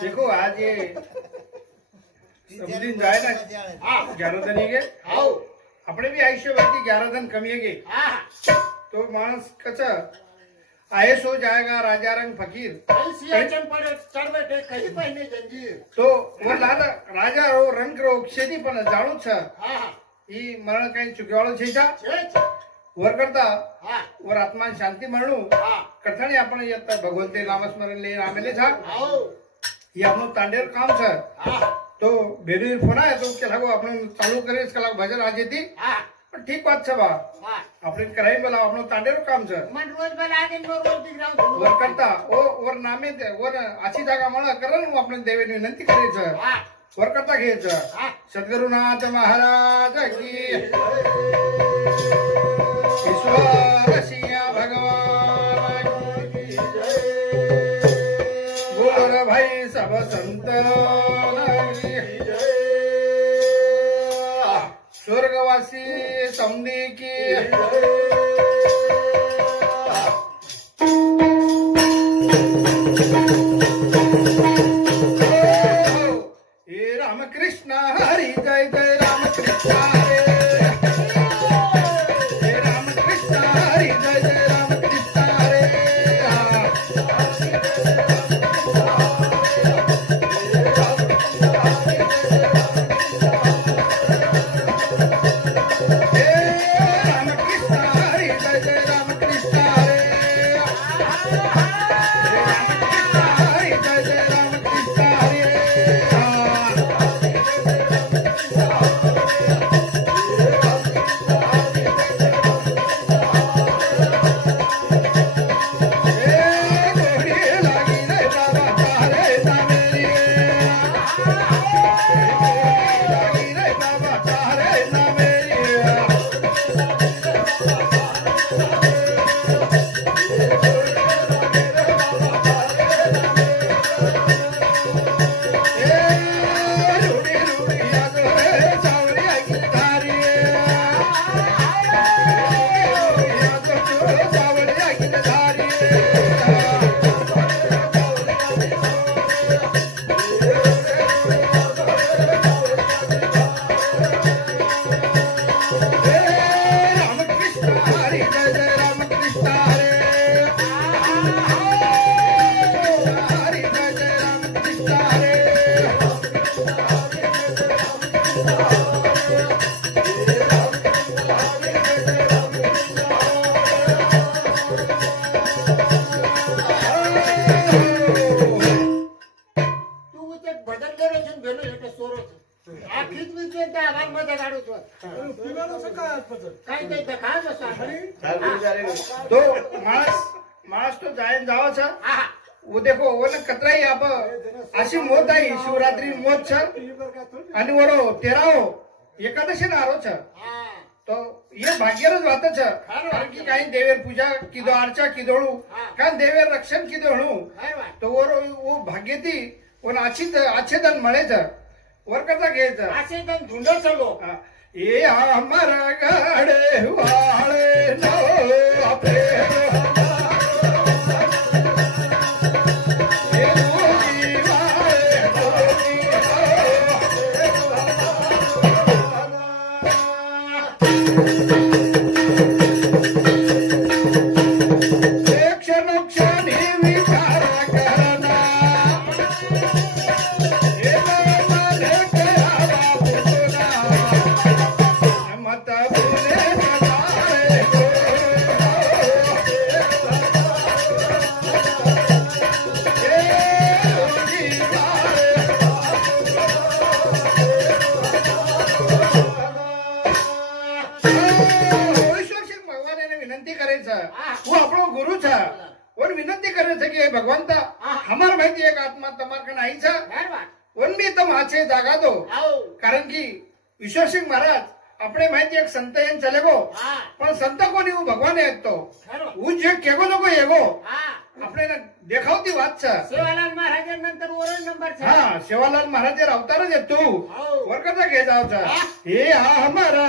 देखो आज ये दिन जाए ना 11 दिन ये अपने भी आयुष्यभर 11 दिन कमी है तो मानस कचा आयस हो जाएगा राजा रंग फकीर तो वो राजा रो रंग रो शेती पण जाणू छ ही मरण काही चुकवाळो छे वर करता वर आत्मा शांती म्हणू कथाणी आपण येत भगवंते नामस्मरण ले आमेले छा ये आपनो तांडेर काम छ तो बेरीर फोन आहे तो केला गो आपण चालू करेस कला भजन आज येती पण ठीक बात छ बा आपण कराई बोला आपनो तांडेर काम छ मन रोज बोला दिन रोज दिखराव वर करता ओ वर नामे वर आची जागा मला करन आपण देवेनी विनंती करायचं वर करता घ्यायचं सद्गुरुनाथ महाराज की ईश्वर सिया भगवान की जय बोल भाई सब संतन की जय स्वर्गवासी समधी की जय रामकृष्ण हरि जय जय रामकृष्ण हरे तो माणस तो जायन जावा वो देखो वो न कतराई आप अशी मोत आई शिवरात्री मोत छ आणि वरो तेरावो एकादशी नारो छ तो ये भाग्यरच बात छ कारण की काही देवेर पूजा किदो अर्चा किदोळू कारण देवेर रक्षण किदोळू तो वरो वो भाग्यती वो अच्छे दन मळे छ वर करता घ्यायचं अच्छे दन ढूंढो चलो ये हमर गड़े वाले नो अपे बोलू छा और विनंती करे छे कि भगवंता हमार माहिती एक आत्मा तमार कन आई छा वन मी तम आछे जागा दो कारण की ईश्वर सिंह महाराज આપણે માહિતી એક સંત એમ ચલે ગો પણ સંત કોની હું ભગવાન એક તો હું જે કેગો નો કોઈ એગો આપણે દેખાવતી વાત છે સેવાલાલ મહારાજ નંતર ઓરો નંબર છે હા સેવાલાલ મહારાજ અવતાર જ તું ઓર કરતા કે જાવ છે હે આ હમારા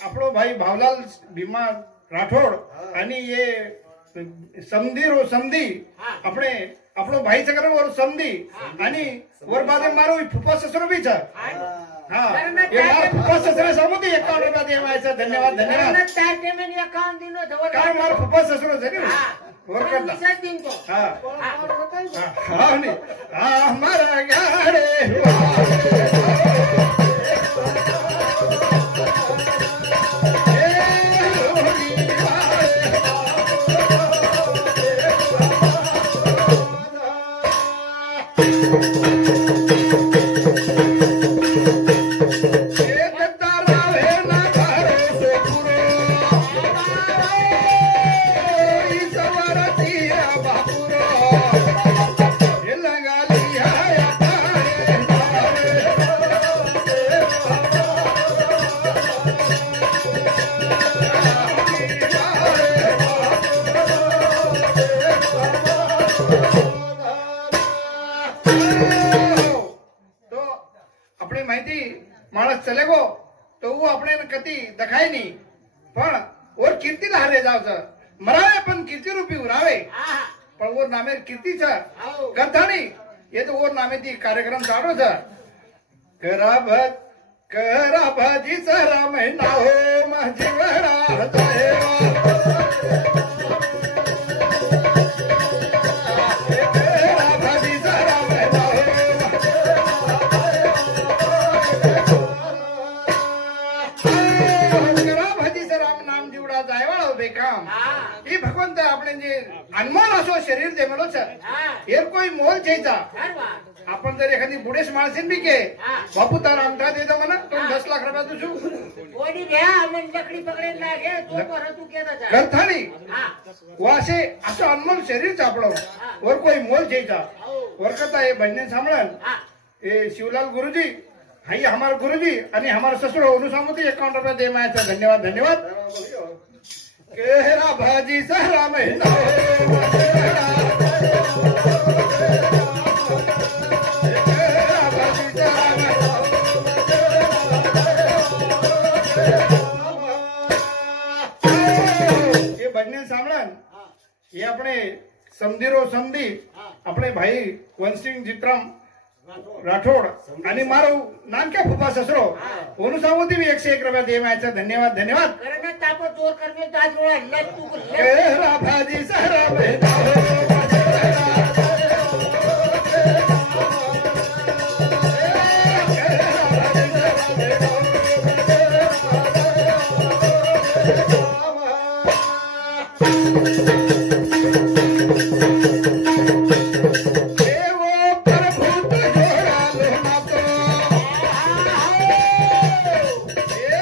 આપણો ભાઈ ભાવલાલ ભીમા રાઠોડ અને એ સમધી આપણે આપણો ભાઈ છે ઓર સમધી અને ઓર બાદ મારું ફૂફા સસરો બી છે હા એ મારા ફૂફા સસરા સમધી 51 રૂપિયા દેવા છે ધન્યવાદ તાર પેમેન્ટ 51 દિનો ધવર કારણ મારો ફૂફા સસરો છે ને ઓર કરતા વિશેષ દિન તો હા હા ને હા મારા ગાડે માણસ ચલે ગો તો હું આપણે કતી દેખાય નહીં પણ ઓર કીર્તિ હારે જાવ છે મરાવે પણ કીર્તિ રૂપી ઉરાવે પણ ઓર નામે કીર્તિ છે કરતાણી એ તો ઓર નામેથી કાર્યક્રમ ચાલુ છે કરાભાજી સરા મહિના હો મજીવરા ભગવંત આપણે જે અનમોલ असो शरीर जमेलो છે એ કોઈ મોલ છે आपण जर एखादी बुडेश माणसेन बी के बापू तारा अंगठा दे दो म्हणा तो 10 लाख रुपया तू छु कोणी घ्या मन लकडी पकडेन लागे तो पर तू केदा जा करथाणी वासे असो अनमोल शरीर છે આપણો और કોઈ मोल છે और करता એ બંને સાંભળન એ शिवलाल गुरुजी हाई हमारे गुरुजी आणि हमारे ससुर अनुसामती 51 रुपया दे माया છે धन्यवाद धन्यवाद केहरा भाजी सहरा महीना ये बनने सामलन ये अपने समधीरो समधी अपने भाई वंशिंग जित्रम राठोड आणि मारो नाम क्या फुफा ससरो ओनु सामोती भी 101 रुपया दे माया છે धन्यवाद धन्यवाद करने तापो जोर करने ताज रोड़ा लट तू केहरा भाजी सहरा महीना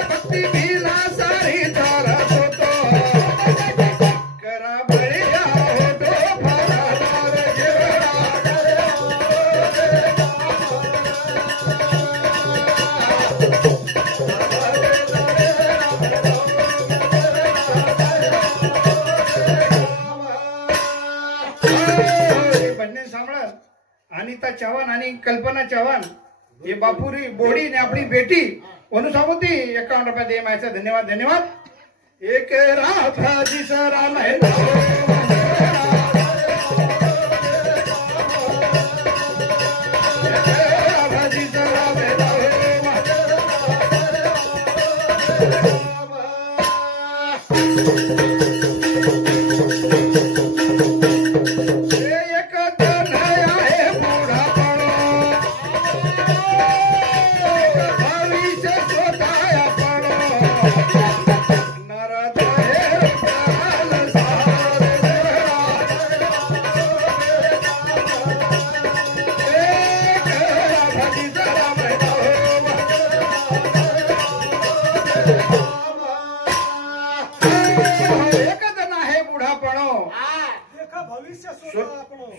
भक्ति भी ना सारी चव्हाण आणि कल्पना चव्हाण हे बापुरी बोडी ने आपली बेटी अनुसावती 51 रुपये दे मायचा धन्यवाद धन्यवाद एक राधाजी राम है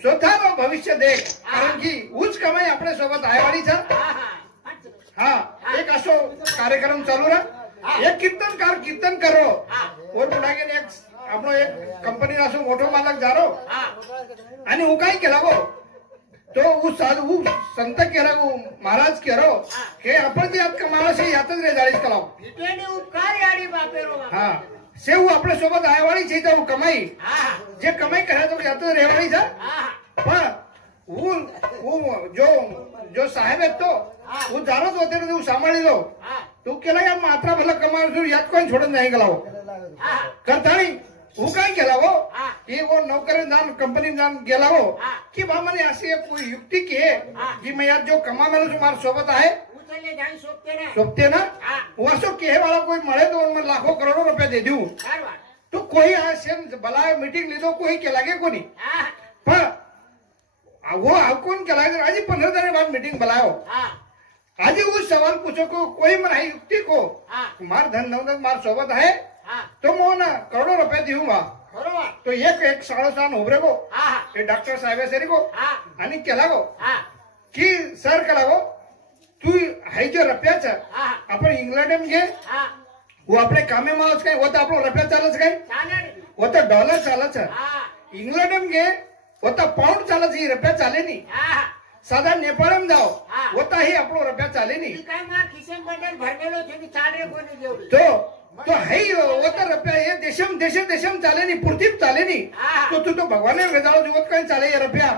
स्वतःનો भविष्य देख कारण की उच्च कमाई आपल्या सोबत आयवाडीचा हा एक असो कार्यक्रम चालू रहा एक कीर्तनकार कीर्तन करो और पुढे एक आपणो एक कंपनी असो मोठो मालक जारो आणि उ काय केला गो तो उ साधू संत केला गो महाराज केरो के आपण जे आत कमावा से यातच रे जाळीस कलाव इटेने उपकार याडी बापेरो हा सेव आपल्या सोबत आयवाडी છે તો કમાઈ જે કમાઈ કરે તો યા તો રહેવાડી છે પણ હું જો સાહેબ હતો હું જાણો તો અત્યારે હું સાંભળી લો તું કેલા યાર માત્ર ભલે કમાવ છું યાદ કોઈ છોડન નહીં ગલાવો કરતાણી હું કઈ ગેલાવો એ વો નોકરી નામ કંપની નામ ગેલાવો કે બા મને આસી કોઈ યુક્તિ કે કે મેં યાર જો કમાવેલો છું મારા સોબત આહે सोपते ना वसो के वाला कोई मळे तो उनमें लाखों करोड़ों रुपए दे दूं तो कोई आसेम बलाय मीटिंग लीधो कोई के लागे कोनी पर वो कौन के लागे आज 15 दिन बाद मीटिंग बुलायो आज वो सवाल पूछो को कोई मनाई युक्ति को मार धन दौलत मार सोबत है तो मो ना करोड़ों रुपए दूंगा तो एक साड़ो सान उभरे को ये डॉक्टर साहेब सरी को आणि केला को की सर केला को तू हाय जो रुपयाचा आपण इंग्लंड में घे वो आपले कामे मावच काय होता आपलो रुपया चालच काय होता डॉलर चालच इंग्लंड में घे होता पाउंड चालच ही रुपया चाले नी साधा नेपाळ में जाओ होता ही आपलो रुपया चाले नी काय मार खिसेम बंडल भरलेलो छे की चाले कोणी जेवढी तो हाय होता रुपया ये देशम चाले नी पूर्तीत चाले नी तो तू तो भगवान ने जाओ जीवत काय चाले ये रुपया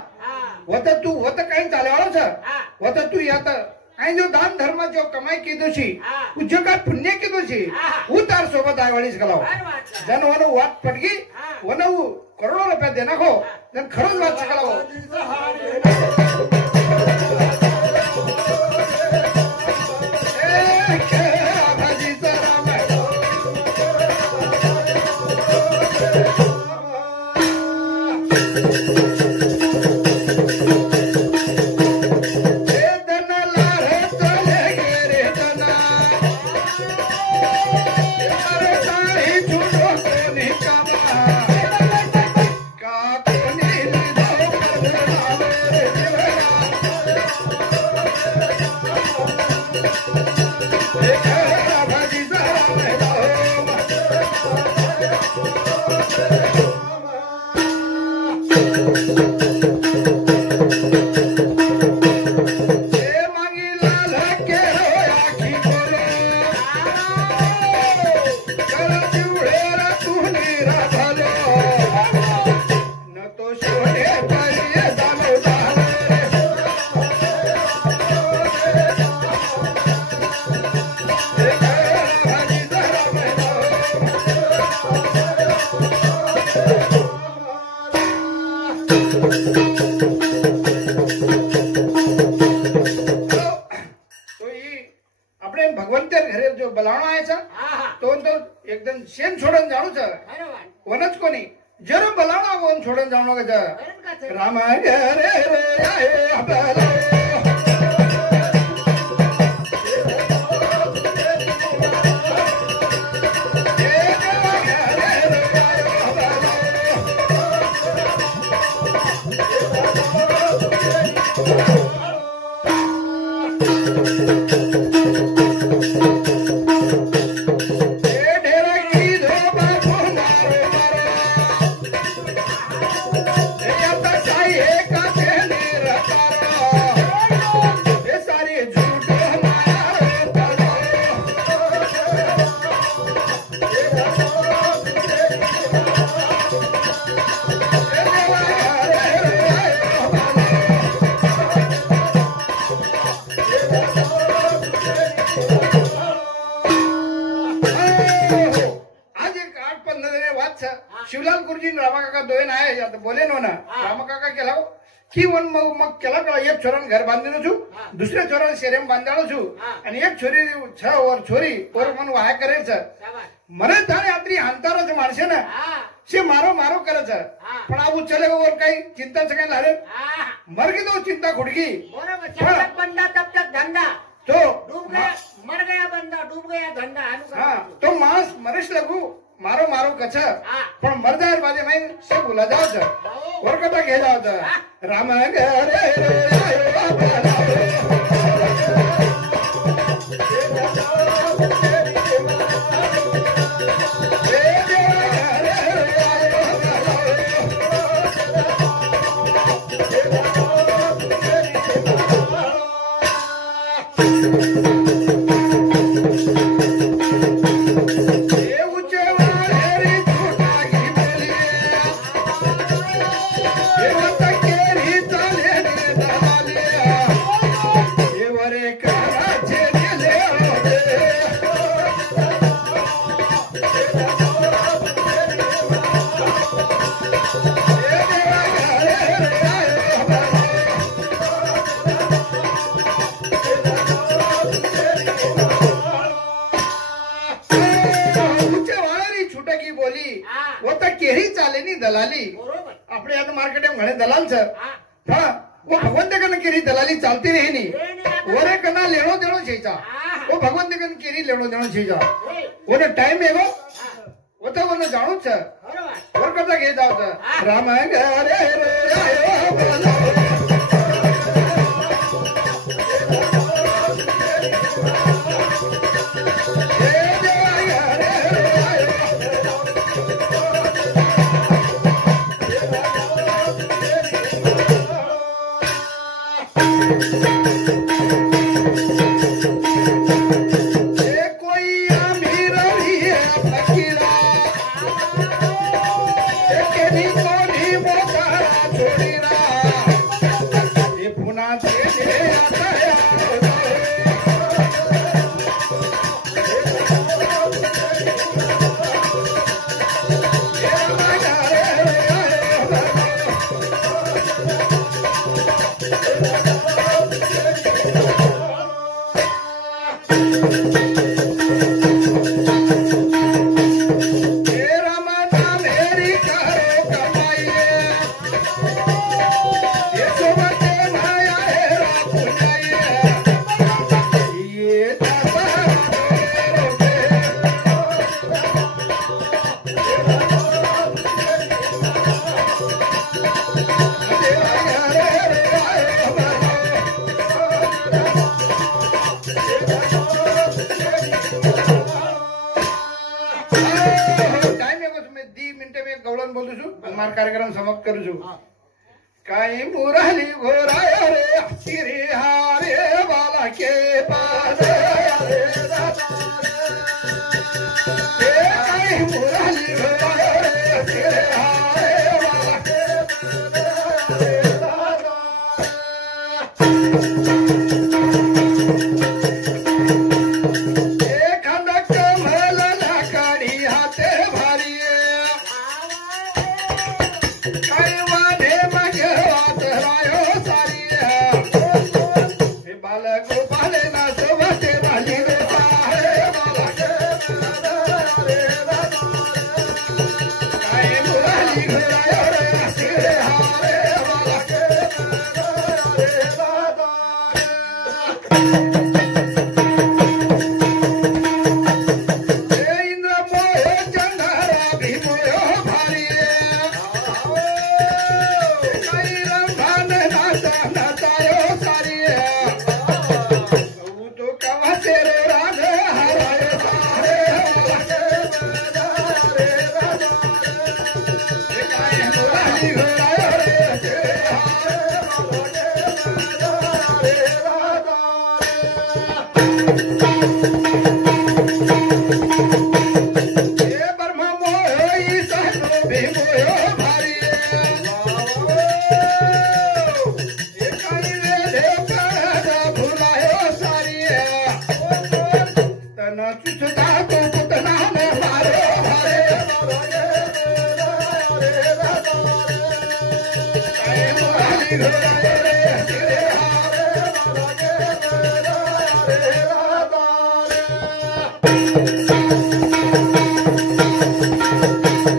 होता तू होता काय चाले वाळो छ होता तू यात आई जो दान धर्म जो कमाई कीधो छी जो का पुण्य कीधो छी वो तार सोबत आयवाडीच गलाव जन वनो वाट पडगी वनो करोड़ों रुपया देना को जन खरोच वाट सकलाव एकदम शेन छोडन जाणू छ कोणच कोणी जर बलावणा कोण छोडन जाणू का राम रे रे Oh शिवलाल गुरुजी रामा काका दोन आहे आता बोले नो ना रामा काका केला की वन मग केला का एक छोरान घर बांधलेलो છું दुसऱ्या छोरान શેરેમ બાંધાળો છું અને એક છોરી છ ઓર છોરી ઓર મન વાય કરે છે મને તાણે આટલી અંતર જ મારશે ને છે મારો મારો કરે છે પણ આવું ચલે ઓર કઈ ચિંતા છે કઈ લારે મર ગઈ તો ચિંતા ખુડકી बरोबर जब तक बंदा तब तक धंधा તો डूब गया मर गया बंदा डूब गया धंधा હા તો માણસ મરીશ લગુ મારો મારો કચ્છ પણ મરદાર બાજે મેં સે બોલા જાવ છે વરકટા કે જાવ છે રામ ઘરે આયો दलाली આપણે આ તો માર્કેટ માં ઘણે દલાલ છે હા ઓ ભગવાન દેકન કેરી દલાલી ચાલતી રહી ની ઓરે કના લેણો દેણો છે જા ઓ ભગવાન દેકન કેરી લેણો દેણો છે જા ઓને ટાઈમ એવો ઓ તો મને જાણું છે ઓર કરતા કે જાવ છે રામ ઘરે આયો બોલો कार्यक्रम समाप्त करू छु काही मुरली घोराय रे हसी हारे वाला के पास रे काही मुरली घोराय रे हसी हारे वाला के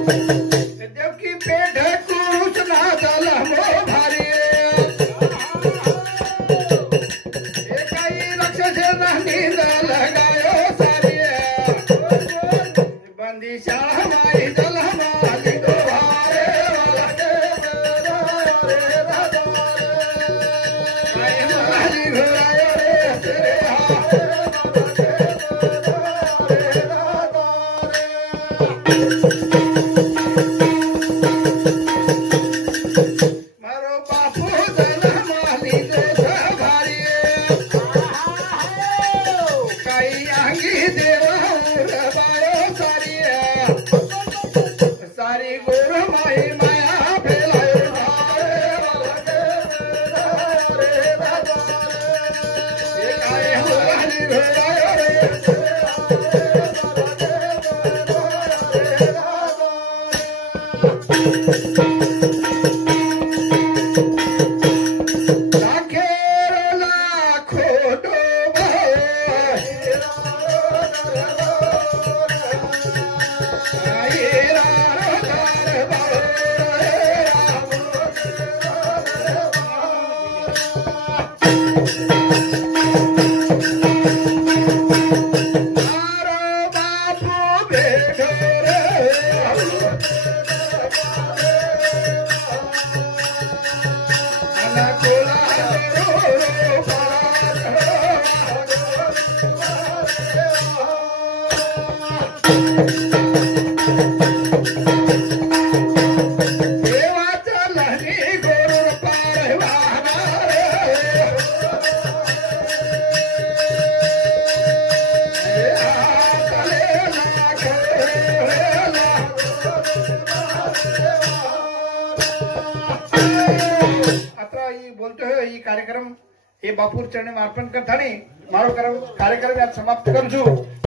देवकी पेट कुछ ना चल हो भारी एकाई राक्षस नींद लगायो सारी बंदी शाह माई जल हमारी दो भारे वाला हमारी घुरायो रे तेरे मारो बापू जल माली दे भारी काई आंगी देव बायो सारी सारी गुरु माई माया फैलायो आए हमारी घोड़ायो रे लाखेर लाखो डोबो आईरा रोदार मारो बापू बेठो रे अनुकूला देवाचा लहरी गोरुर पार वाहणार आता ही बोलतोय ही कार्यक्रम हे बापूर चरणे अर्पण करताना मारो कार्यक्रम यात समाप्त करू